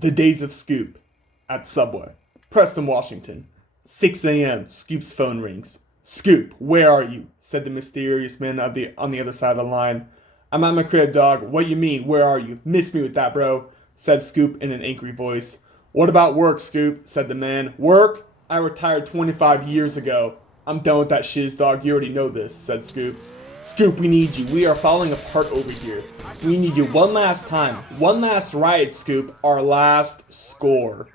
The Days of Scoop at Subway. Preston, Washington. 6 a.m. Scoop's phone rings. "Scoop, where are you?" said the mysterious man on the other side of the line. "I'm at my crib, dog. What you mean, where are you? Miss me with that, bro," said Scoop in an angry voice. "What about work, Scoop?" said the man. "Work? I retired 25 years ago. I'm done with that shiz, dog. You already know this," said Scoop. "Scoop, we need you. We are falling apart over here. We need you one last time. One last ride, Scoop. Our last score."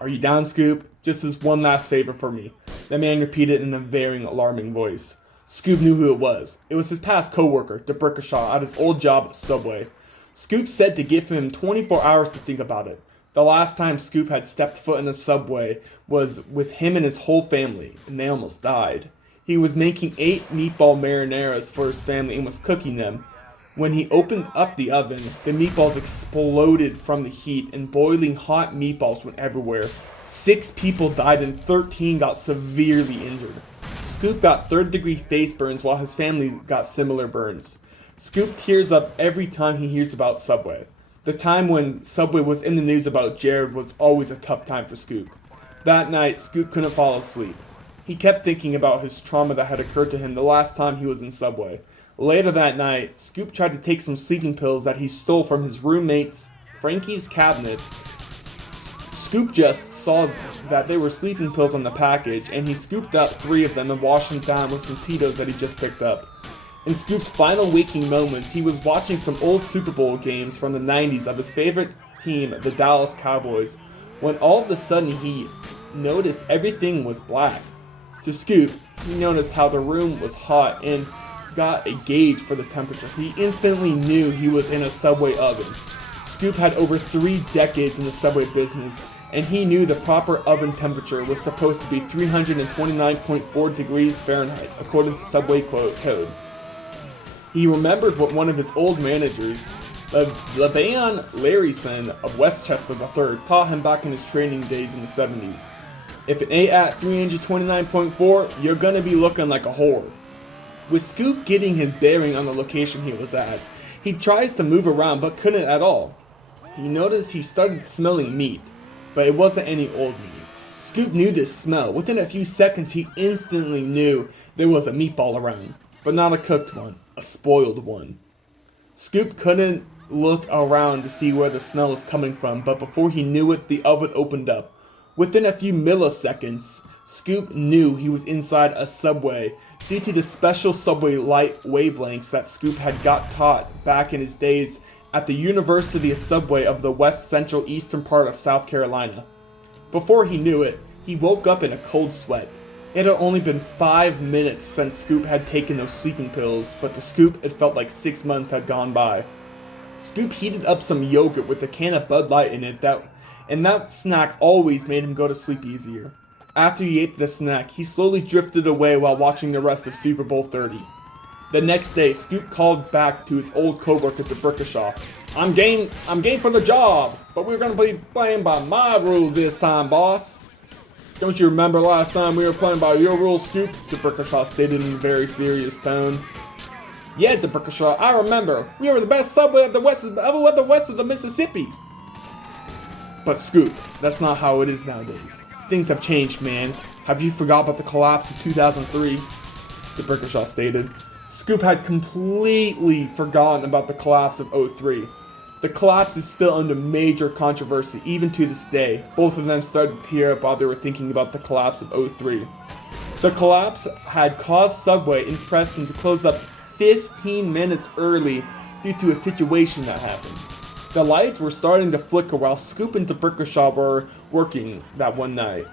"Are you down, Scoop? Just this one last favor for me," the man repeated in a very alarming voice. Scoop knew who it was. It was his past co-worker, DeBrickashaw, at his old job at Subway. Scoop said to give him 24 hours to think about it. The last time Scoop had stepped foot in a Subway was with him and his whole family, and they almost died. He was making 8 meatball marinaras for his family and was cooking them. When he opened up the oven, the meatballs exploded from the heat and boiling hot meatballs went everywhere. 6 people died and 13 got severely injured. Scoop got third-degree face burns while his family got similar burns. Scoop tears up every time he hears about Subway. The time when Subway was in the news about Jared was always a tough time for Scoop. That night, Scoop couldn't fall asleep. He kept thinking about his trauma that had occurred to him the last time he was in Subway. Later that night, Scoop tried to take some sleeping pills that he stole from his roommate's Frankie's cabinet. Scoop just saw that there were sleeping pills on the package, and he scooped up 3 of them and washed them down with some Tito's that he just picked up. In Scoop's final waking moments, he was watching some old Super Bowl games from the 90s of his favorite team, the Dallas Cowboys, when all of a sudden he noticed everything was black. To Scoop, he noticed how the room was hot and got a gauge for the temperature. He instantly knew he was in a Subway oven. Scoop had over 3 decades in the Subway business, and he knew the proper oven temperature was supposed to be 329.4 degrees Fahrenheit, according to Subway code. He remembered what one of his old managers, LeVan Larryson of Westchester III, taught him back in his training days in the 70s. If it ain't at 329.4, you're gonna be looking like a whore. With Scoop getting his bearing on the location he was at, he tries to move around but couldn't at all. He noticed he started smelling meat, but it wasn't any old meat. Scoop knew this smell. Within a few seconds, he instantly knew there was a meatball around, but not a cooked one, a spoiled one. Scoop couldn't look around to see where the smell was coming from, but before he knew it, the oven opened up. Within a few milliseconds, Scoop knew he was inside a Subway due to the special Subway light wavelengths that Scoop had got taught back in his days at the University of Subway of the west central eastern part of South Carolina. Before he knew it, he woke up in a cold sweat. It had only been 5 minutes since Scoop had taken those sleeping pills, but to Scoop it felt like 6 months had gone by. Scoop heated up some yogurt with a can of Bud Light in it, and that snack always made him go to sleep easier. After he ate the snack, he slowly drifted away while watching the rest of Super Bowl 30. The next day, Scoop called back to his old co-worker DeBrickashaw. I'm game for the job, but we're gonna be playing by my rules this time, boss." "Don't you remember last time we were playing by your rules, Scoop?" DeBrickashaw stated in a very serious tone. "Yeah, DeBrickashaw, I remember. We were the best Subway of the west of the Mississippi." "But Scoop, that's not how it is nowadays. Things have changed, man. Have you forgot about the collapse of 2003? DeBrickashaw stated. Scoop had completely forgotten about the collapse of 2003. The collapse is still under major controversy, even to this day. Both of them started to tear up while they were thinking about the collapse of 2003. The collapse had caused Subway in Preston to close up 15 minutes early due to a situation that happened. The lights were starting to flicker while Scoop and DeBrickashaw were working that one night.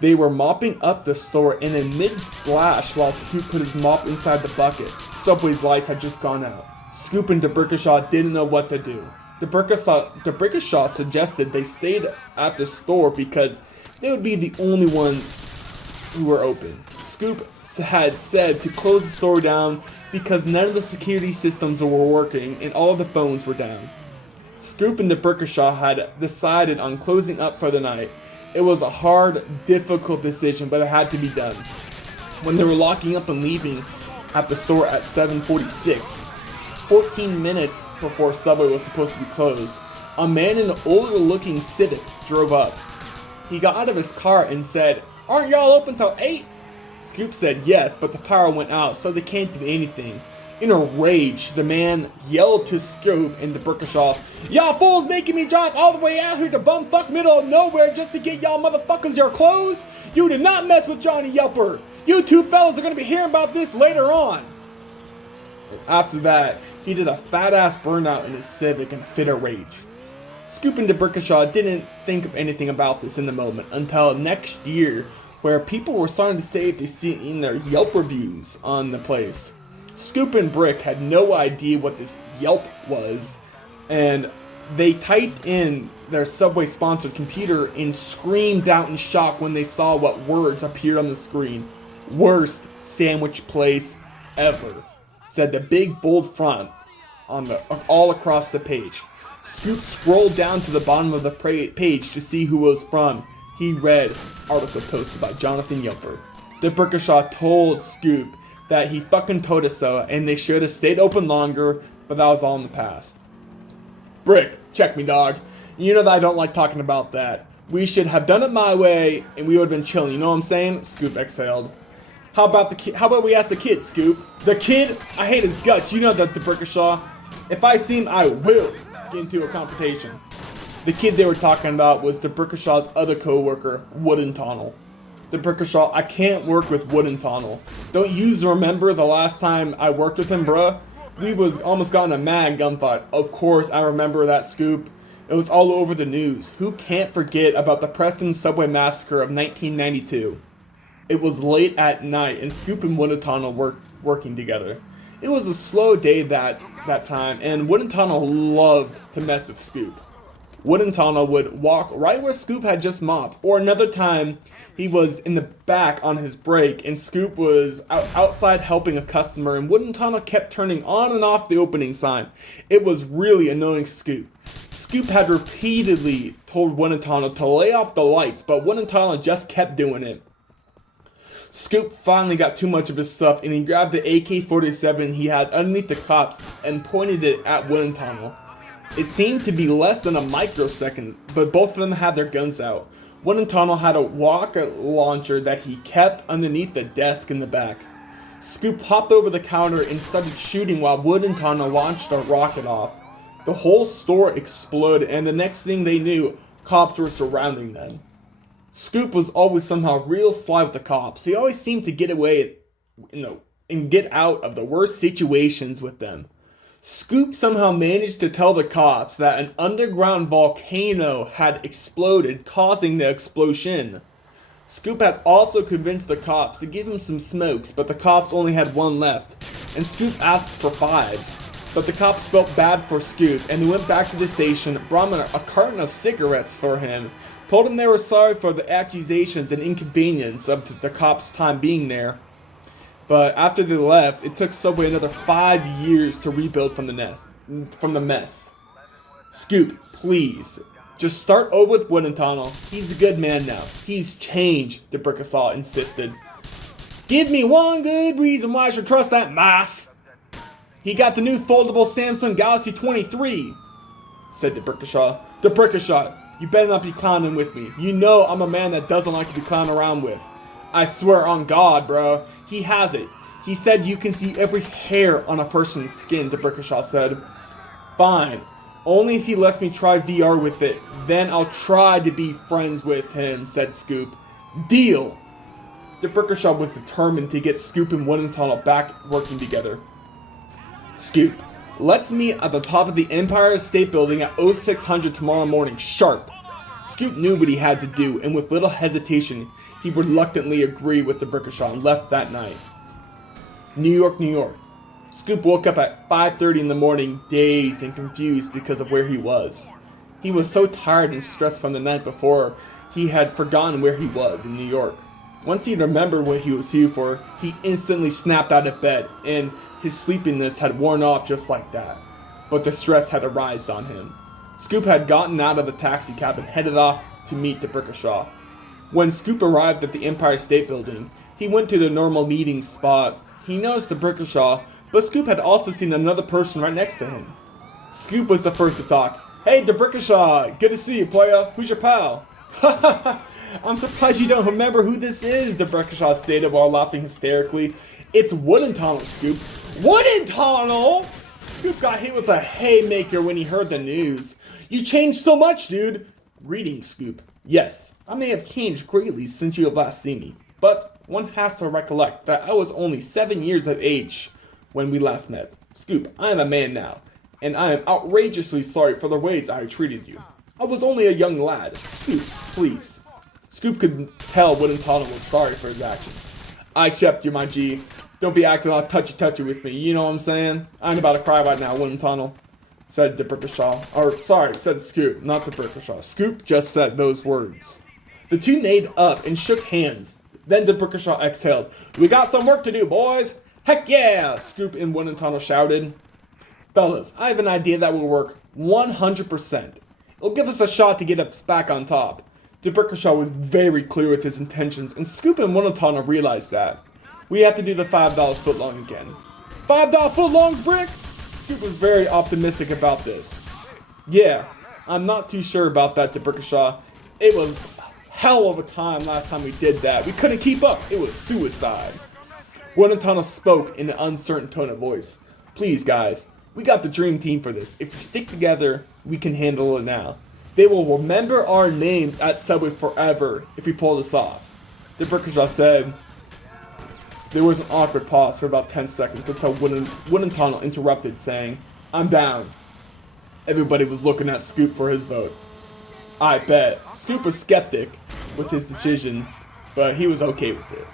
They were mopping up the store in a mid-splash while Scoop put his mop inside the bucket. Subway's lights had just gone out. Scoop and DeBrickashaw didn't know what to do. DeBrickashaw suggested they stayed at the store because they would be the only ones who were open. Scoop had said to close the store down because none of the security systems were working and all the phones were down. Scoop and DeBrickashaw had decided on closing up for the night. It was a hard, difficult decision, but it had to be done. When they were locking up and leaving at the store at 7:46, 14 minutes before Subway was supposed to be closed, A man in an older-looking Civic drove up. He got out of his car and said, "Aren't y'all open till 8?" Scoop said yes, but the power went out, so they can't do anything. In a rage, the man yelled to Scoop and to Brickashaw, "Y'all fools making me drive all the way out here to bumfuck middle of nowhere just to get y'all motherfuckers your clothes? You did not mess with Johnny Yelper. You two fellas are gonna be hearing about this later on." After that, he did a fat-ass burnout in his Civic in a fit of rage. Scoop and DeBrickashaw didn't think of anything about this in the moment until next year, where people were starting to say if they seen their Yelp reviews on the place. Scoop and Brick had no idea what this Yelp was, and they typed in their Subway sponsored computer and screamed out in shock when they saw what words appeared on the screen. "Worst sandwich place ever," said the big bold font on the all across the page. Scoop scrolled down to the bottom of the page to see who it was from. He read, article posted by Jonathan Yelper. DeBrickashaw told Scoop that he fucking told us so, and they should have stayed open longer, but that was all in the past. "Brick, check me, dog. You know that I don't like talking about that. We should have done it my way, and we would have been chilling, you know what I'm saying?" Scoop exhaled. How about we ask the kid, Scoop? "The kid? I hate his guts, you know that, DeBrickashaw. If I see him, I will get into a confrontation." The kid they were talking about was DeBrickashaw's other co-worker, Wooden Tunnel. DeBrickashaw, I can't work with Wooden Tunnel. Don't you remember the last time I worked with him, bruh? We was almost got in a mad gunfight. Of course, I remember that, Scoop. It was all over the news. Who can't forget about the Preston Subway Massacre of 1992? It was late at night, and Scoop and Wooden Tunnel were working together. It was a slow day that time, and Wooden Tunnel loved to mess with Scoop. Wooden Tunnel would walk right where Scoop had just mopped, or another time he was in the back on his break and Scoop was outside helping a customer, and Wooden Tunnel kept turning on and off the opening sign. It was really annoying Scoop. Scoop had repeatedly told Wooden Tunnel to lay off the lights, but Wooden Tunnel just kept doing it. Scoop finally got too much of his stuff, and he grabbed the AK-47 he had underneath the cops and pointed it at Wooden Tunnel. It seemed to be less than a microsecond, but both of them had their guns out. Wooden Tunnel had a rocket launcher that he kept underneath the desk in the back. Scoop hopped over the counter and started shooting while Wooden Tunnel launched a rocket off. The whole store exploded, and the next thing they knew, cops were surrounding them. Scoop was always somehow real sly with the cops. He always seemed to get away, and get out of the worst situations with them. Scoop somehow managed to tell the cops that an underground volcano had exploded, causing the explosion. Scoop had also convinced the cops to give him some smokes, but the cops only had one left, and Scoop asked for 5. But the cops felt bad for Scoop, and they went back to the station, brought him a carton of cigarettes for him, told him they were sorry for the accusations and inconvenience of the cops' time being there. But after they left, it took Subway another 5 years to rebuild from the mess. "Scoop, please, just start over with Wooden Tunnel. He's a good man now. He's changed," DeBrickashaw insisted. "Give me one good reason why I should trust that math." "He got the new foldable Samsung Galaxy 23, said DeBrickashaw. "DeBrickashaw, you better not be clowning with me. You know I'm a man that doesn't like to be clowned around with." "I swear on God, bro, he has it. He said you can see every hair on a person's skin," DeBrickashaw said. "Fine. Only if he lets me try VR with it. Then I'll try to be friends with him," said Scoop. "Deal." DeBrickashaw was determined to get Scoop and Wooden Tunnel back working together. "Scoop, let's meet at the top of the Empire State Building at 0600 tomorrow morning, sharp." Scoop knew what he had to do, and with little hesitation, he reluctantly agreed with DeBrickashaw and left that night. New York, New York. Scoop woke up at 5:30 in the morning, dazed and confused because of where he was. He was so tired and stressed from the night before, he had forgotten where he was in New York. Once he remembered what he was here for, he instantly snapped out of bed, and his sleepiness had worn off just like that. But the stress had arisen on him. Scoop had gotten out of the taxi cab and headed off to meet DeBrickashaw. When Scoop arrived at the Empire State Building, he went to the normal meeting spot. He noticed DeBrickashaw, but Scoop had also seen another person right next to him. Scoop was the first to talk. Hey, DeBrickashaw, good to see you, playa. Who's your pal? I'm surprised you don't remember who this is, DeBrickashaw stated while laughing hysterically. It's Wooden Tunnel, Scoop. Wooden Tunnel? Scoop got hit with a haymaker when he heard the news. You changed so much, dude. Greetings, Scoop. Yes, I may have changed greatly since you have last seen me, but one has to recollect that I was only 7 years of age when we last met. Scoop, I am a man now, and I am outrageously sorry for the ways I treated you. I was only a young lad. Scoop, please. Scoop could tell Wooden Tunnel was sorry for his actions. I accept you, my G. Don't be acting all touchy-touchy with me, you know what I'm saying? I ain't about to cry right now, Wooden Tunnel, said DeBrickashaw. Or, sorry, said Scoop, not DeBrickashaw. Scoop just said those words. The two made up and shook hands. Then DeBrickashaw exhaled. We got some work to do, boys. Heck yeah, Scoop and Wooden Tunnel shouted. Fellas, I have an idea that will work 100%. It'll give us a shot to get us back on top. DeBrickashaw was very clear with his intentions, and Scoop and Wooden Tunnel realized that. We have to do the $5 footlong again. $5 footlongs, Brick? Scoop was very optimistic about this. Yeah, I'm not too sure about that, DeBrickashaw. It was hell of a time last time we did that. We couldn't keep up. It was suicide. Wooden Tunnel spoke in an uncertain tone of voice. Please, guys, we got the dream team for this. If we stick together, we can handle it now. They will remember our names at Subway forever if we pull this off. DeBrickashaw said. There was an awkward pause for about 10 seconds until Wooden Tunnel interrupted, saying, I'm down. Everybody was looking at Scoop for his vote. I bet. Scoop was skeptic with his decision, but he was okay with it.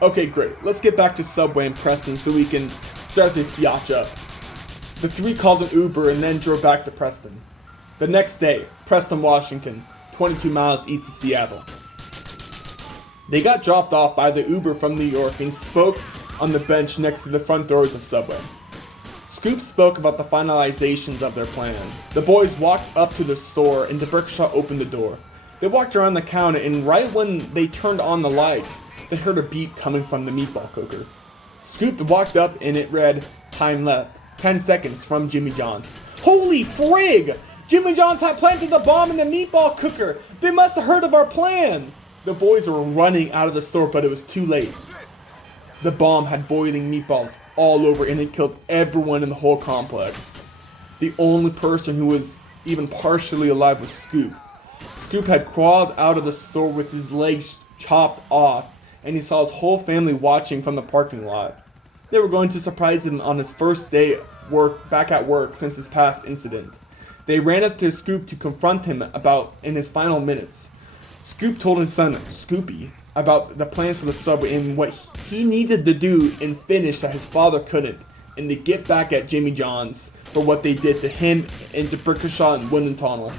Okay, great. Let's get back to Subway and Preston so we can start this biatch up. The three called an Uber and then drove back to Preston. The next day, Preston, Washington, 22 miles east of Seattle. They got dropped off by the Uber from New York and spoke on the bench next to the front doors of Subway. Scoop spoke about the finalizations of their plan. The boys walked up to the store and DeBrickashaw opened the door. They walked around the counter and right when they turned on the lights, they heard a beep coming from the meatball cooker. Scoop walked up and it read, time left, 10 seconds from Jimmy John's. Holy frig! Jimmy John's had planted the bomb in the meatball cooker! They must have heard of our plan! The boys were running out of the store, but it was too late. The bomb had boiling meatballs all over and it killed everyone in the whole complex. The only person who was even partially alive was Scoop. Scoop had crawled out of the store with his legs chopped off, and he saw his whole family watching from the parking lot. They were going to surprise him on his first day back at work since his past incident. They ran up to Scoop to confront him about in his final minutes. Scoop told his son, Scoopy, about the plans for the Subway and what he needed to do and finish that his father couldn't, and to get back at Jimmy John's for what they did to him and to DeBrickashaw and Wooden Tunnel.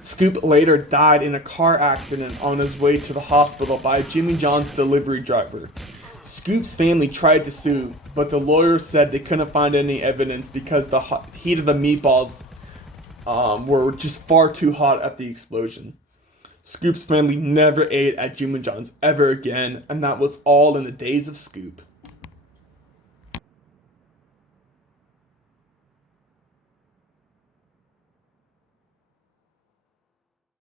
Scoop later died in a car accident on his way to the hospital by a Jimmy John's delivery driver. Scoop's family tried to sue, but the lawyers said they couldn't find any evidence because the heat of the meatballs were just far too hot at the explosion. Scoop's family never ate at Jimmy John's ever again, and that was all in the days of Scoop.